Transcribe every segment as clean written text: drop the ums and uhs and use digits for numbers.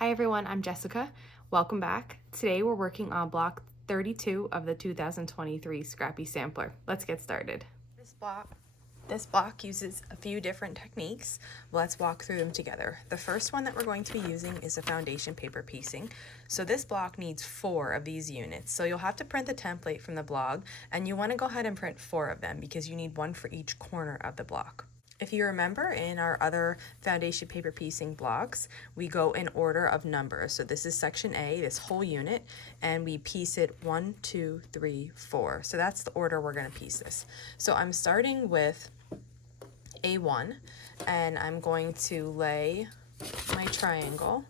Hi everyone, I'm Jessica. Welcome back. Today we're working on block 32 of the 2023 Scrappy Sampler. Let's get started. This block uses a few different techniques. Let's walk through them together. The first one that we're going to be using is a foundation paper piecing. So this block needs 4 of these units. So you'll have to print the template from the blog, and you want to go ahead and print 4 of them because you need one for each corner of the block. If you remember, in our other foundation paper piecing blocks, we go in order of numbers. So this is section A, this whole unit, and we piece it 1, 2, 3, 4. So that's the order we're going to piece this. So I'm starting with A1, and I'm going to lay my triangle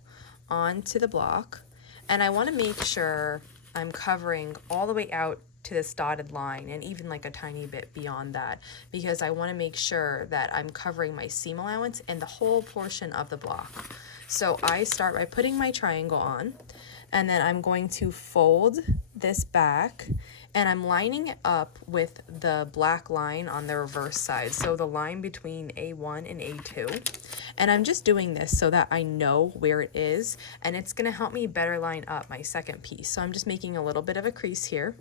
onto the block, and I want to make sure I'm covering all the way out to this dotted line and even like a tiny bit beyond that, because I want to make sure that I'm covering my seam allowance and the whole portion of the block. So I start by putting my triangle on, and then I'm going to fold this back, and I'm lining it up with the black line on the reverse side, so the line between A1 and A2. And I'm just doing this so that I know where it is, and it's going to help me better line up my second piece. So I'm just making a little bit of a crease here.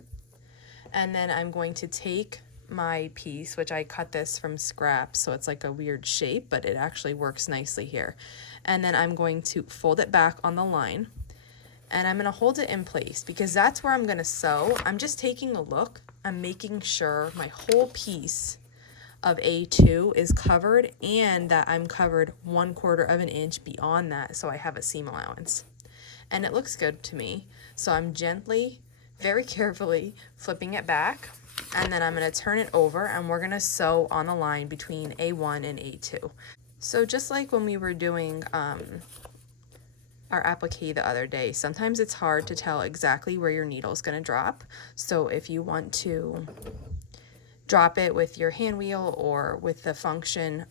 And then I'm going to take my piece, which I cut this from scrap, so it's like a weird shape, but it actually works nicely here. And then I'm going to fold it back on the line, and I'm going to hold it in place because that's where I'm going to sew. I'm just taking a look. I'm making sure my whole piece of A2 is covered and that I'm covered 1/4 of an inch beyond that, so I have a seam allowance. And it looks good to me. So I'm gently, very carefully flipping it back, and then I'm going to turn it over, and we're going to sew on the line between A1 and A2. So just like when we were doing our applique the other day, sometimes it's hard to tell exactly where your needle is going to drop. So if you want to drop it with your hand wheel or with the function,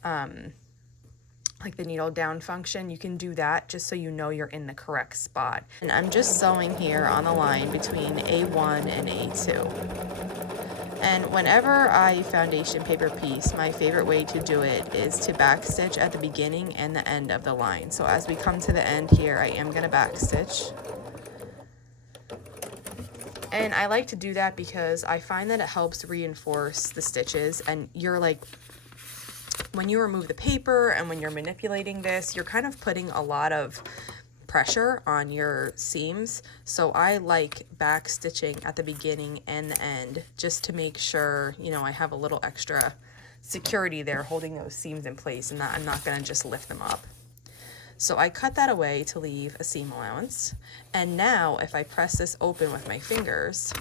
like the needle down function, you can do that just so you know you're in the correct spot. And I'm just sewing here on the line between A1 and A2. And whenever I foundation paper piece, my favorite way to do it is to back stitch at the beginning and the end of the line. So as we come to the end here, I am going to back stitch. And I like to do that because I find that it helps reinforce the stitches, and you're like, when you remove the paper and when you're manipulating this, you're kind of putting a lot of pressure on your seams. So I like back stitching at the beginning and the end just to make sure, you know, I have a little extra security there holding those seams in place and that I'm not going to just lift them up. So I cut that away to leave a seam allowance. And now if I press this open with my fingers,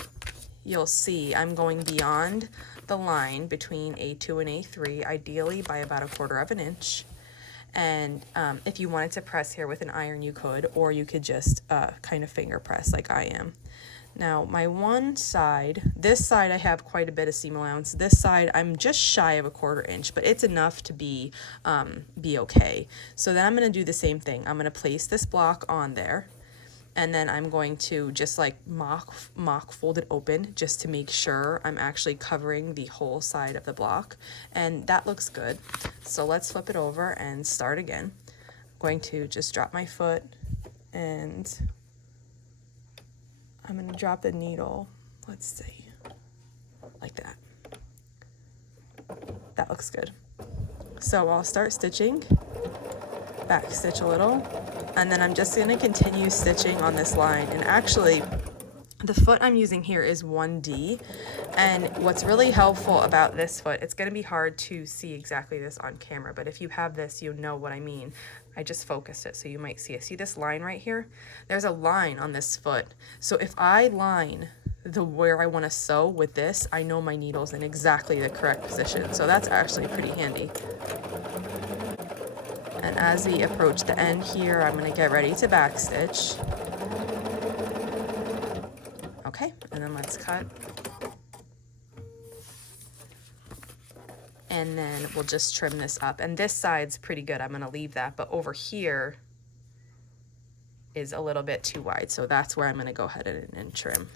you'll see I'm going beyond the line between A2 and A3, ideally by about 1/4 of an inch. And if you wanted to press here with an iron, you could, or you could just kind of finger press like I am. Now my one side, this side I have quite a bit of seam allowance. This side I'm just shy of 1/4 inch, but it's enough to be okay. So then I'm going to do the same thing. I'm going to place this block on there, and then I'm going to just like mock fold it open just to make sure I'm actually covering the whole side of the block, and that looks good. So let's flip it over and start again. I'm going to just drop my foot, and I'm going to drop the needle, let's see, like that. That looks good. So I'll start stitching, back stitch a little, and then I'm just going to continue stitching on this line. And actually, the foot I'm using here is 1D, and what's really helpful about this foot, it's going to be hard to see exactly this on camera, but if you have this, you know what I mean. I just focused it so you might see it. See this line right here? There's a line on this foot. So if I line where I want to sew with this, I know my needle's in exactly the correct position. So that's actually pretty handy. And as we approach the end here, I'm going to get ready to back stitch. Okay, and then let's cut. And then we'll just trim this up. And this side's pretty good. I'm going to leave that. But over here is a little bit too wide. So that's where I'm going to go ahead and trim.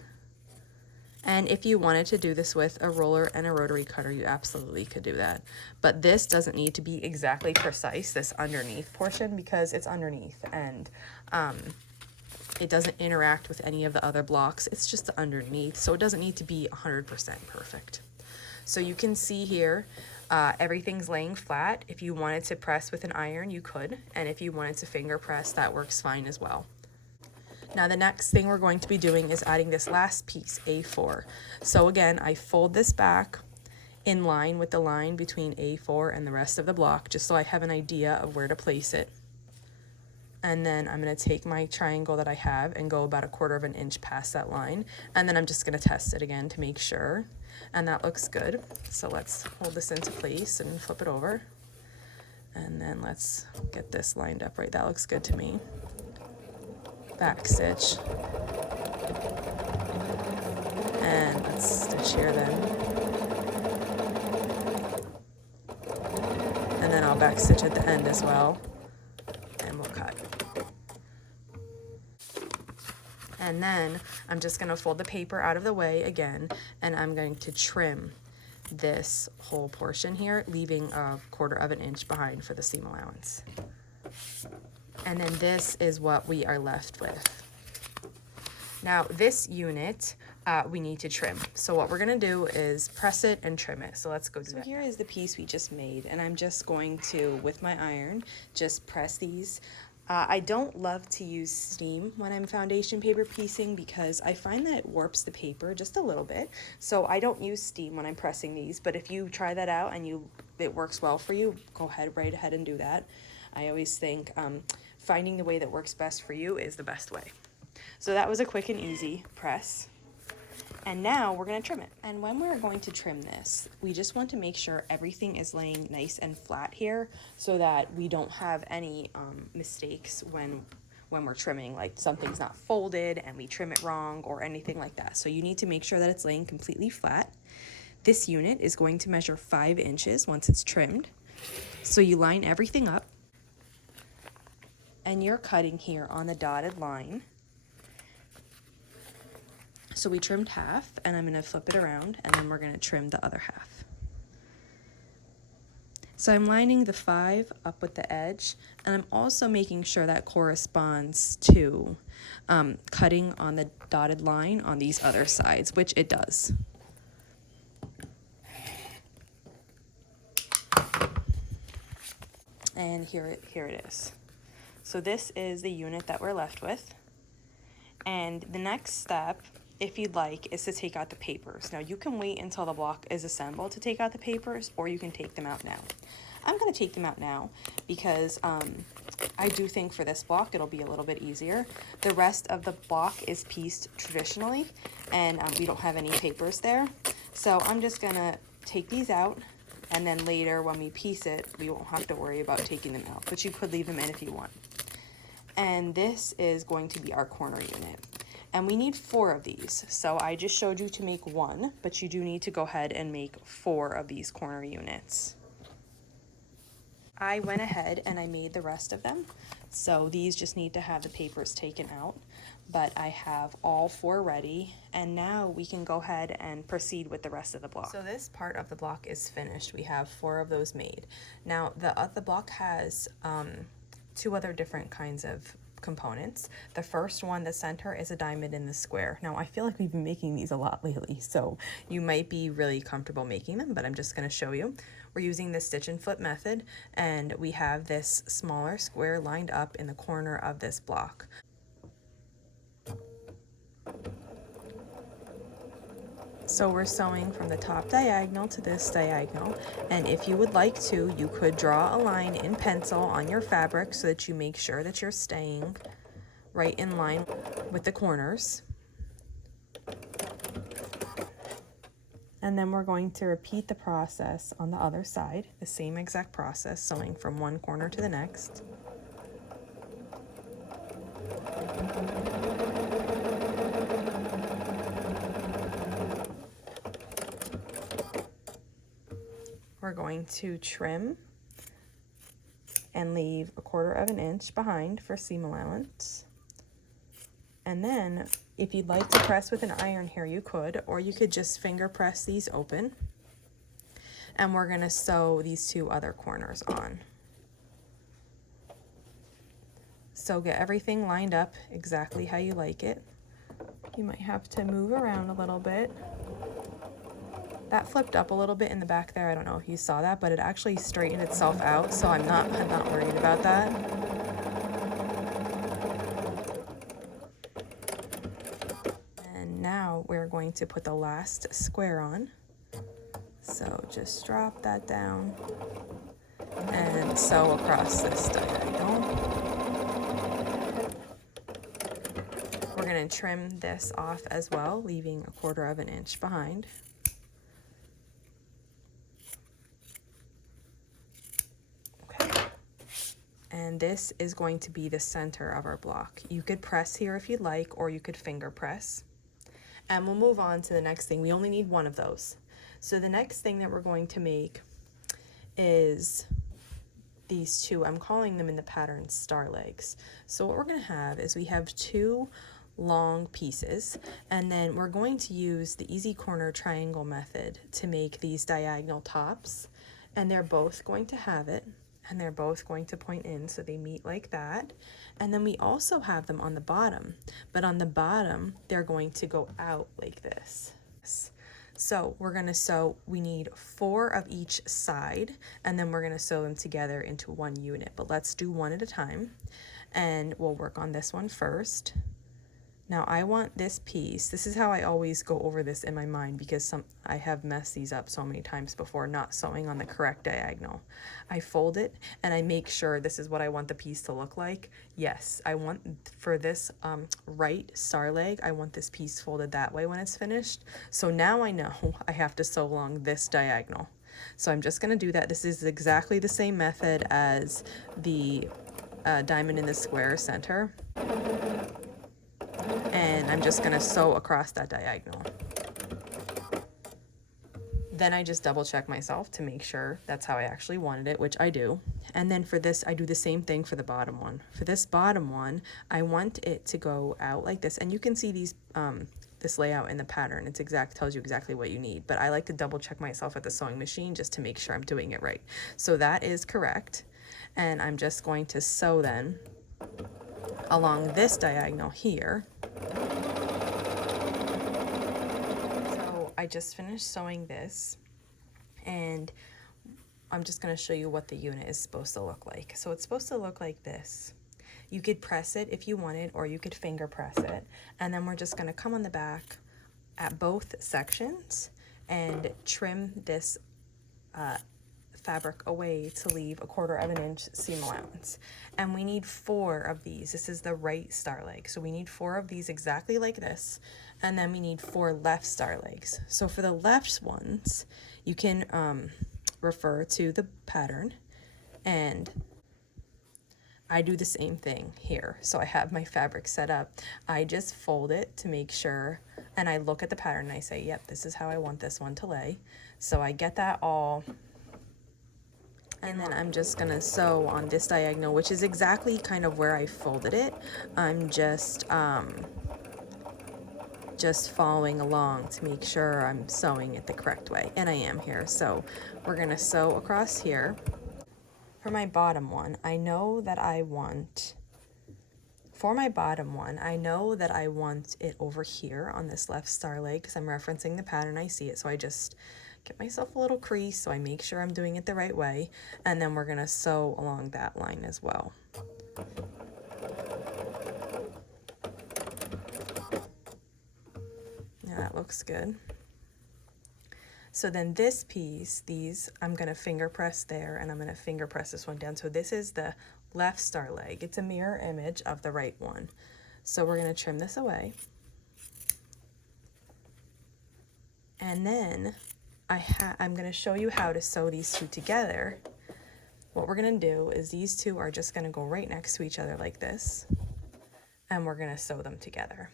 And if you wanted to do this with a roller and a rotary cutter, you absolutely could do that. But this doesn't need to be exactly precise, this underneath portion, because it's underneath and it doesn't interact with any of the other blocks. It's just the underneath, so it doesn't need to be 100% perfect. So you can see here, everything's laying flat. If you wanted to press with an iron, you could. And if you wanted to finger press, that works fine as well. Now the next thing we're going to be doing is adding this last piece, A4. So again, I fold this back in line with the line between A4 and the rest of the block, just so I have an idea of where to place it. And then I'm going to take my triangle that I have and go about 1/4 of an inch past that line. And then I'm just going to test it again to make sure. And that looks good. So let's hold this into place and flip it over. And then let's get this lined up right. That looks good to me. Back stitch. And let's stitch here then. And then I'll back stitch at the end as well. And we'll cut. And then I'm just going to fold the paper out of the way again, and I'm going to trim this whole portion here, leaving 1/4 of an inch behind for the seam allowance. And then this is what we are left with. Now this unit we need to trim. So what we're going to do is press it and trim it. So let's go do that. So here is the piece we just made, and I'm just going to, with my iron, just press these. I don't love to use steam when I'm foundation paper piecing because I find that it warps the paper just a little bit. So I don't use steam when I'm pressing these, but if you try that out and it works well for you, go ahead, right ahead and do that. I always think finding the way that works best for you is the best way. So that was a quick and easy press. And now we're going to trim it. And when we're going to trim this, we just want to make sure everything is laying nice and flat here so that we don't have any mistakes when we're trimming, like something's not folded and we trim it wrong or anything like that. So you need to make sure that it's laying completely flat. This unit is going to measure 5 inches once it's trimmed. So you line everything up and you're cutting here on the dotted line. So we trimmed half, and I'm going to flip it around, and then we're going to trim the other half. So I'm lining the 5 up with the edge, and I'm also making sure that corresponds to cutting on the dotted line on these other sides, which it does. And here it is. So this is the unit that we're left with. And the next step, if you'd like, is to take out the papers. Now you can wait until the block is assembled to take out the papers, or you can take them out now. I'm going to take them out now because I do think for this block it'll be a little bit easier. The rest of the block is pieced traditionally, and we don't have any papers there. So I'm just going to take these out, and then later when we piece it, we won't have to worry about taking them out, but you could leave them in if you want. And this is going to be our corner unit. And we need 4 of these. So I just showed you to make 1, but you do need to go ahead and make 4 of these corner units. I went ahead and I made the rest of them. So these just need to have the papers taken out, but I have all 4 ready. And now we can go ahead and proceed with the rest of the block. So this part of the block is finished. We have 4 of those made. Now the block has 2 other different kinds of components. The first one, the center, is a diamond in the square. Now I feel like we've been making these a lot lately, so you might be really comfortable making them, but I'm just going to show you. We're using the stitch and flip method, and we have this smaller square lined up in the corner of this block. So we're sewing from the top diagonal to this diagonal, and if you would like to, you could draw a line in pencil on your fabric so that you make sure that you're staying right in line with the corners. And then we're going to repeat the process on the other side, the same exact process, sewing from one corner to the next. We're going to trim and leave 1/4 of an inch behind for seam allowance. And then if you'd like to press with an iron here, you could, or you could just finger press these open. And we're gonna sew these two other corners on. So get everything lined up exactly how you like it. You might have to move around a little bit. That flipped up a little bit in the back there. I don't know if you saw that, but it actually straightened itself out, so I'm not worried about that. And now we're going to put the last square on. So just drop that down and sew across this diagonal. We're going to trim this off as well, leaving 1/4 of an inch behind. Okay. And this is going to be the center of our block. You could press here if you'd like, or you could finger press. And we'll move on to the next thing. We only need one of those. So the next thing that we're going to make is these two. I'm calling them in the pattern star legs. So what we're going to have is we have two long pieces, and then we're going to use the easy corner triangle method to make these diagonal tops, and they're both going to have it, and they're both going to point in, so they meet like that. And then we also have them on the bottom, but on the bottom they're going to go out like this. So we're going to sew, we need 4 of each side, and then we're going to sew them together into one unit. But let's do one at a time, and we'll work on this one first. Now I want this piece, this is how I always go over this in my mind, because I have messed these up so many times before, not sewing on the correct diagonal. I fold it and I make sure this is what I want the piece to look like. Yes, I want for this right star leg, I want this piece folded that way when it's finished. So now I know I have to sew along this diagonal. So I'm just going to do that. This is exactly the same method as the diamond in the square center. And I'm just going to sew across that diagonal. Then I just double check myself to make sure that's how I actually wanted it, which I do. And then for this, I do the same thing for the bottom one. For this bottom one, I want it to go out like this. And you can see these this layout in the pattern. It's tells you exactly what you need. But I like to double check myself at the sewing machine just to make sure I'm doing it right. So that is correct. And I'm just going to sew then along this diagonal here. So I just finished sewing this, and I'm just going to show you what the unit is supposed to look like. So it's supposed to look like this. You could press it if you wanted, or you could finger press it. And then we're just going to come on the back at both sections and trim this fabric away to leave 1/4 of an inch seam allowance. And we need 4 of these. This is the right star leg, so we need 4 of these exactly like this, and then we need 4 left star legs. So for the left ones, you can refer to the pattern, and I do the same thing here. So I have my fabric set up. I just fold it to make sure, and I look at the pattern and I say, yep, this is how I want this one to lay. So I get that all. And then I'm just gonna sew on this diagonal, which is exactly kind of where I folded it. I'm just following along to make sure I'm sewing it the correct way, and I am here. So we're gonna sew across here. For my bottom one, I know that I want, it over here on this left star leg, because I'm referencing the pattern, I see it, so I just get myself a little crease so I make sure I'm doing it the right way, and then we're gonna sew along that line as well. Yeah, that looks good. So then this piece, I'm gonna finger press there, and I'm gonna finger press this one down. So this is the left star leg. It's a mirror image of the right one. So we're gonna trim this away. And then I'm going to show you how to sew these two together. What we're going to do is these two are just going to go right next to each other like this, and we're going to sew them together.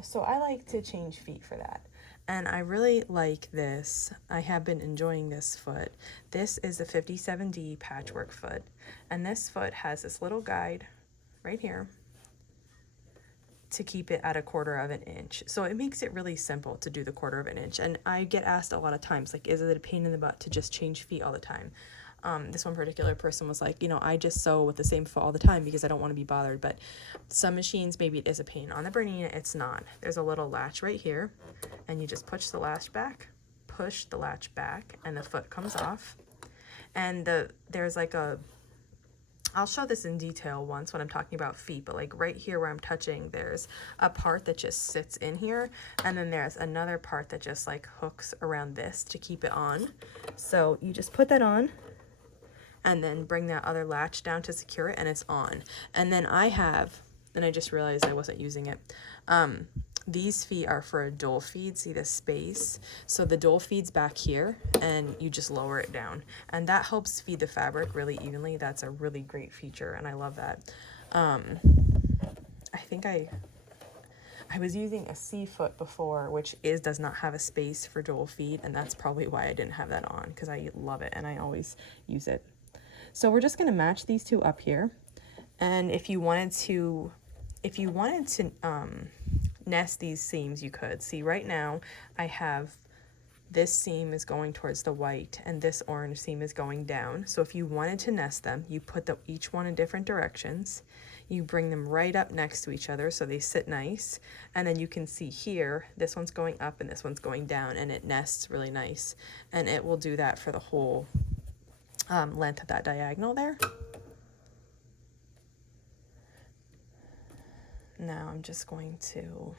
So I like to change feet for that, and I really like this. I have been enjoying this foot. This is a 57D patchwork foot, and this foot has this little guide right here to keep it at 1/4 of an inch. So it makes it really simple to do the 1/4 of an inch. And I get asked a lot of times, like, is it a pain in the butt to just change feet all the time? This one particular person was like, you know, I just sew with the same foot all the time because I don't want to be bothered. But some machines, maybe it is a pain. On the Bernina, it's not. There's a little latch right here, and you just push the latch back, and the foot comes off. And there's like a, I'll show this in detail once when I'm talking about feet, but like right here where I'm touching, there's a part that just sits in here, and then there's another part that just like hooks around this to keep it on. So you just put that on and then bring that other latch down to secure it, and it's on. And then I just realized I wasn't using it. These feet are for a dole feed. See the space? So the dole feed's back here, and you just lower it down. And that helps feed the fabric really evenly. That's a really great feature, and I love that. I think I was using a C foot before, which does not have a space for dole feed, and that's probably why I didn't have that on, because I love it, and I always use it. So we're just going to match these two up here. And if you wanted to nest these seams, you could. See, right now I have this seam is going towards the white and this orange seam is going down. So if you wanted to nest them, you put each one in different directions. You bring them right up next to each other so they sit nice. And then you can see here, this one's going up and this one's going down, and it nests really nice. And it will do that for the whole length of that diagonal there. Now I'm just going to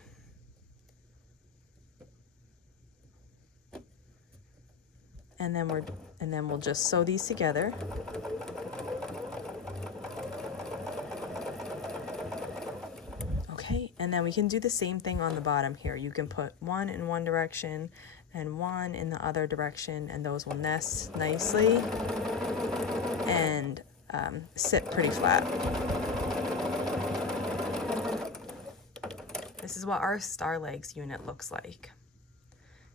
and then we'll just sew these together. Okay, and then we can do the same thing on the bottom here. You can put one in one direction and one in the other direction, and those will nest nicely and sit pretty flat. This is what our star legs unit looks like.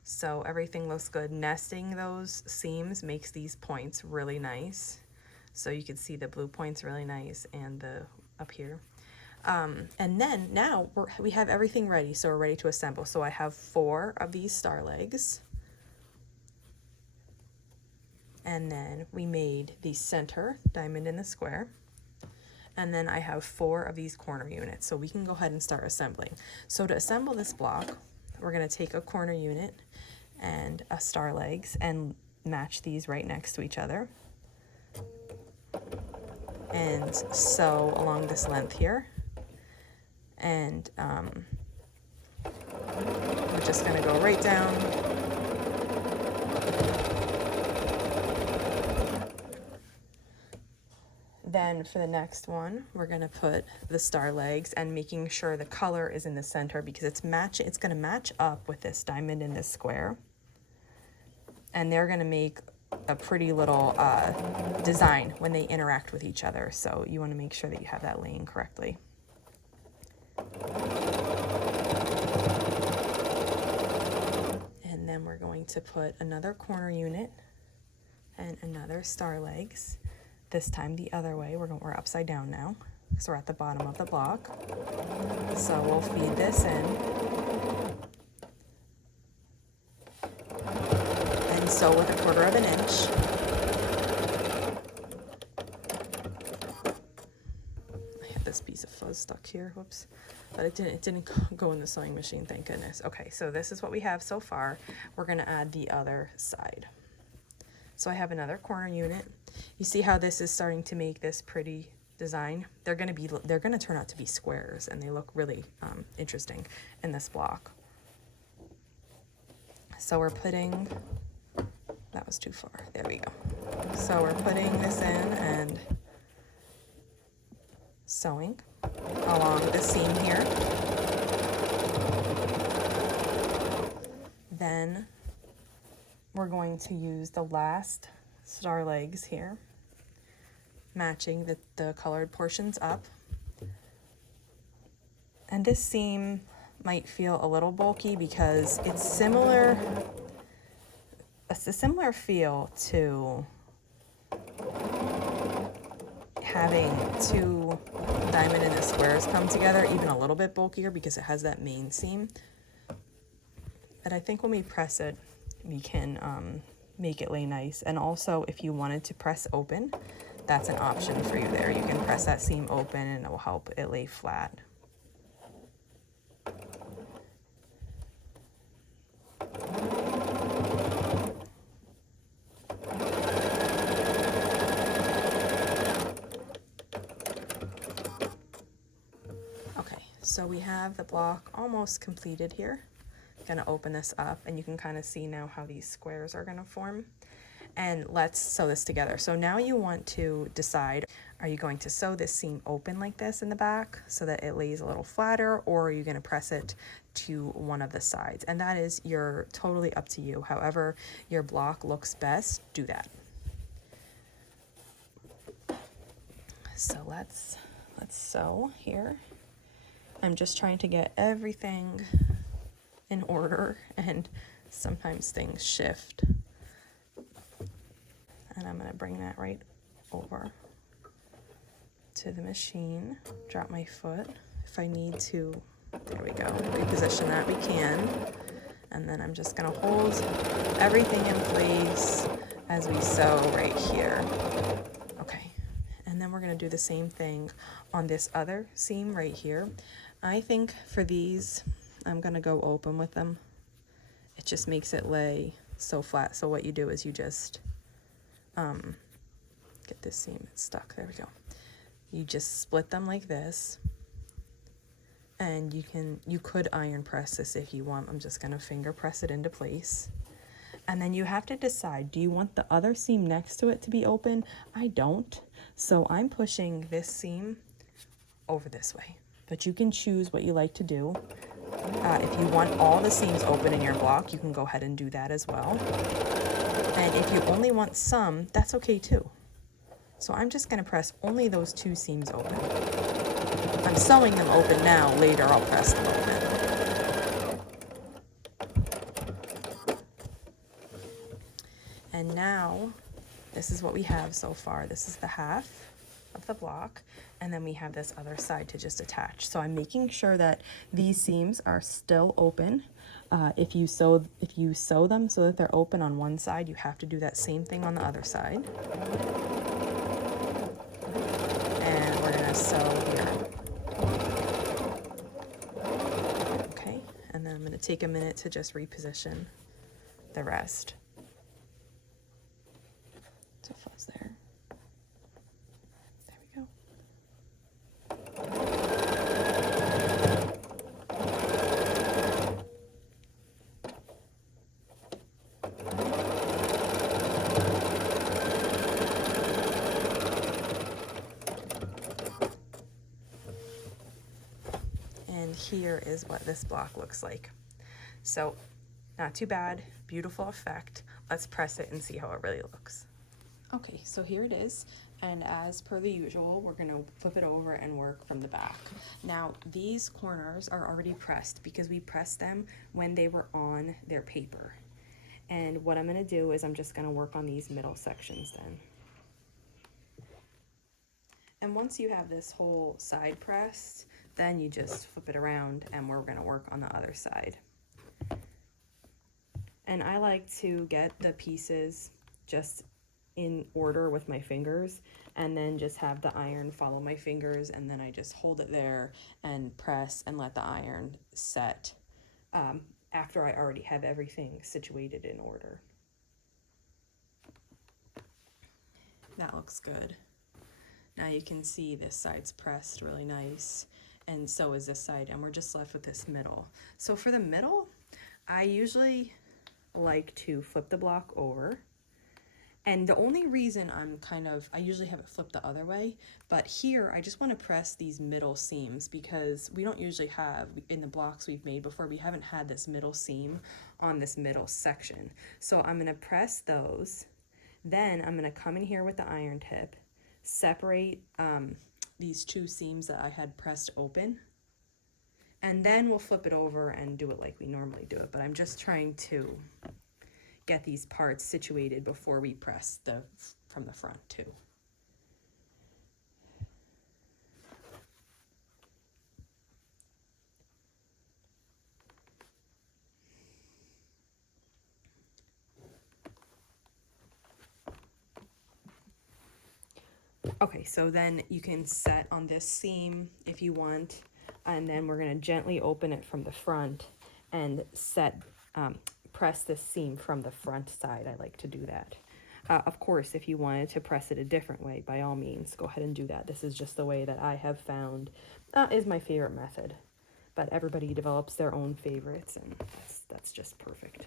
So everything looks good. Nesting those seams makes these points really nice. So you can see the blue points really nice, and the up here. And then now we have everything ready, so we're ready to assemble. So I have 4 of these star legs. And then we made the center diamond in the square. And then I have 4 of these corner units, so we can go ahead and start assembling. So to assemble this block, we're going to take a corner unit and a star legs and match these right next to each other. And sew along this length here. And we're just going to go right down. Then for the next one, we're going to put the star legs, and making sure the color is in the center because it's going to match up with this diamond in this square. And they're going to make a pretty little design when they interact with each other. So you want to make sure that you have that laying correctly. And then we're going to put another corner unit and another star legs. This time the other way. We're upside down now, so we're at the bottom of the block. So we'll feed this in and sew with 1/4 of an inch. I have this piece of fuzz stuck here, whoops. But it didn't go in the sewing machine, thank goodness. Okay, so this is what we have so far. We're gonna add the other side. So I have another corner unit. You see how this is starting to make this pretty design? They're gonna turn out to be squares, and they look really interesting in this block. So we're putting, that was too far, there we go. So we're putting this in and sewing along the seam here. Then we're going to use the last star legs here, matching the colored portions up. And this seam might feel a little bulky because it's a similar feel to having 2 two diamond and the squares come together, even a little bit bulkier because it has that main seam. But I think when we press it, we can make it lay nice. And also, if you wanted to press open, that's an option for you there. You can press that seam open and it will help it lay flat. So we have the block almost completed here. I'm gonna open this up and you can kind of see now how these squares are gonna form. And let's sew this together. So now you want to decide, are you going to sew this seam open like this in the back so that it lays a little flatter, or are you gonna press it to one of the sides? And that is totally up to you. However your block looks best, do that. So let's sew here. I'm just trying to get everything in order, and sometimes things shift. And I'm going to bring that right over to the machine, drop my foot. If I need to, there we go, reposition that, we can. And then I'm just going to hold everything in place as we sew right here. Okay, and then we're going to do the same thing on this other seam right here. I think for these, I'm gonna go open with them. It just makes it lay so flat. So what you do is you just get this seam stuck. There we go. You just split them like this, and you could iron press this if you want. I'm just gonna finger press it into place. And then you have to decide, do you want the other seam next to it to be open? I don't. So I'm pushing this seam over this way. But you can choose what you like to do. If you want all the seams open in your block, you can go ahead and do that as well. And if you only want some, that's okay too. So I'm just gonna press only those two seams open. I'm sewing them open now, later I'll press them open. And now, this is what we have so far. This is the half of the block, and then we have this other side to just attach. So I'm making sure that these seams are still open. If you sew them so that they're open on one side, you have to do that same thing on the other side. And we're gonna sew here. Okay, and then I'm gonna take a minute to just reposition the rest. So fuzz there. And here is what this block looks like. So not too bad, beautiful effect. Let's press it and see how it really looks. Okay, so here it is. And as per the usual, we're gonna flip it over and work from the back. Now, these corners are already pressed because we pressed them when they were on their paper. And what I'm gonna do is I'm just gonna work on these middle sections then. And once you have this whole side pressed, then you just flip it around and we're gonna work on the other side. And I like to get the pieces just in order with my fingers, and then just have the iron follow my fingers, and then I just hold it there and press and let the iron set after I already have everything situated in order. That looks good. Now you can see this side's pressed really nice, and so is this side, and we're just left with this middle. So for the middle, I usually like to flip the block over. And the only reason I usually have it flipped the other way, but here I just want to press these middle seams because we don't usually have, in the blocks we've made before, we haven't had this middle seam on this middle section. So I'm going to press those, then I'm going to come in here with the iron tip, separate these two seams that I had pressed open, and then we'll flip it over and do it like we normally do it. But I'm just trying to get these parts situated before we press from the front too. Okay, so then you can set on this seam if you want, and then we're going to gently open it from the front and press this seam from the front side. I like to do that. Of course, if you wanted to press it a different way, by all means, go ahead and do that. This is just the way that I have found is my favorite method. But everybody develops their own favorites, and that's just perfect.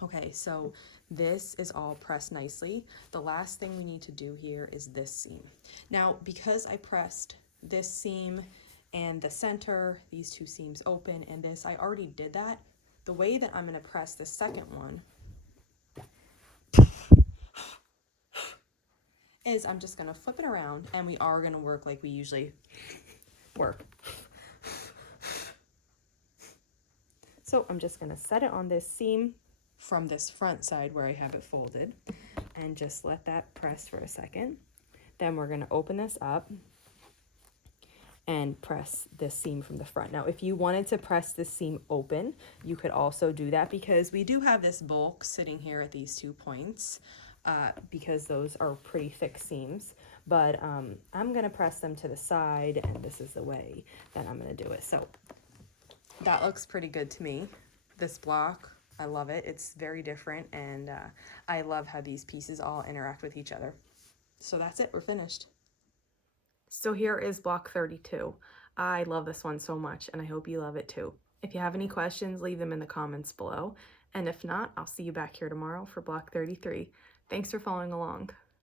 Okay, so this is all pressed nicely. The last thing we need to do here is this seam. Now, because I pressed this seam and the center, these two seams open, and this, I already did that. The way that I'm going to press the second one is I'm just going to flip it around, and we are going to work like we usually work. So I'm just going to set it on this seam from this front side where I have it folded, and just let that press for a second. Then we're going to open this up and press this seam from the front. Now, if you wanted to press this seam open, you could also do that, because we do have this bulk sitting here at these 2 points, because those are pretty thick seams. But I'm going to press them to the side, and this is the way that I'm going to do it. So that looks pretty good to me. This block, I love it. It's very different, and I love how these pieces all interact with each other. So that's it. We're finished. So here is block 32. I love this one so much, and I hope you love it too. If you have any questions, leave them in the comments below. And if not, I'll see you back here tomorrow for block 33. Thanks for following along.